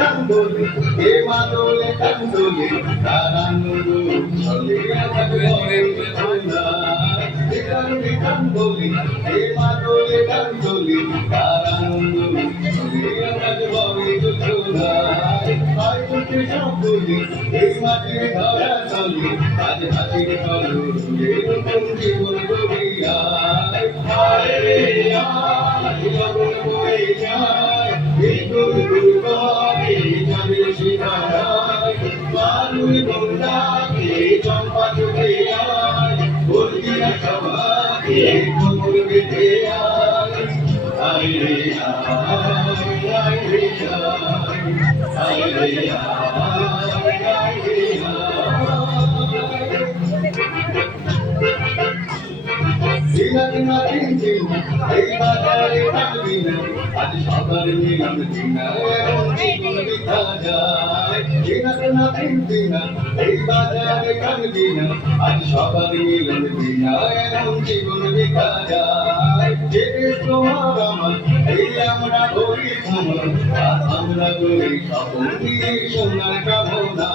Candole, che madole candole, caranno sole a candole, candole, che madole candole, caranno sole a candole, hai tutte sciopoli, che madre ধরা চলে, আজ হাতির কলু, এরকম জীবন করিয়া, হায় রে আয়, লগন বয়ে যায়, এই গরু গরু যাবে সীমানায়, বালুর বন্যাকে চম্পা চোখে আয়, বলবিনা সবাকে কোমর বেঁধে আয়, আয় রে আয় রে আয় রে আয় রে এই বাজারে থাকবি না, আজ সবার মিলন দিনা জীবন বিধা যায়, না চিনবি না, এই বাজারে থাকবি না, আজ সবার মিলন দিনা এমন জীবন বিধা যায়, যে তোমার আমার এই আমরা করি ভ্রমণ, আমরা করি স্বপ্ন দিয়ে সোনার কামনা,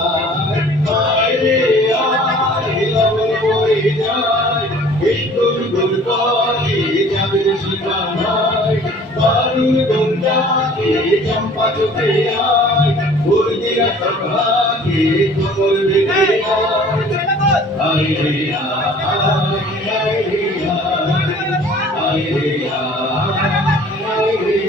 আয় রে আয় লগন বয়ে যায়, এই গুল গুল করে যাবে সীমানায়, বালুর বন্যাকে চম্পা চোখে আয়, বলবিনা সভাকে কোমর বেঁধে আয় রে আয় রে আয় রে আয় রে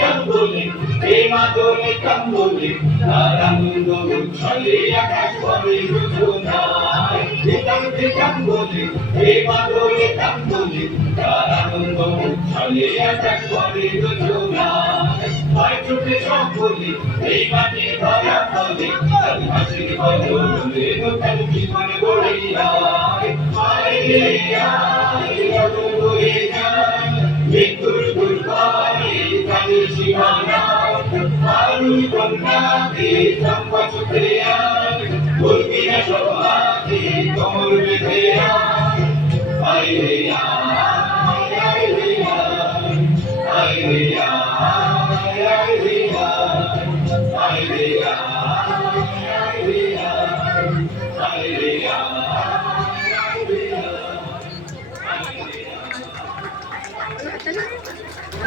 Candole, che madole candole, caranno sole a candole, candole, che madole candole, caranno sole a candole, hai tutte sciopoli, ei mati ধরা চলে, আজ হাসির বদলে নতুন জীবন গড়িয়া, আয় রে আয় লগন বয়ে যায়, মৃত্যুর দুর্বারে যাবে সীমানায়, বালুর বন্যাকে চম্পা চোখে আয়, বলবিনা সবাকে কোমর বেঁধে আয়, আয় রে আয় রে আয় রে আয় রে আয় রে আয় রে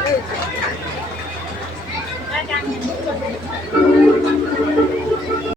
Hãy subscribe cho kênh Ghiền Mì Gõ để không bỏ lỡ những video hấp dẫn.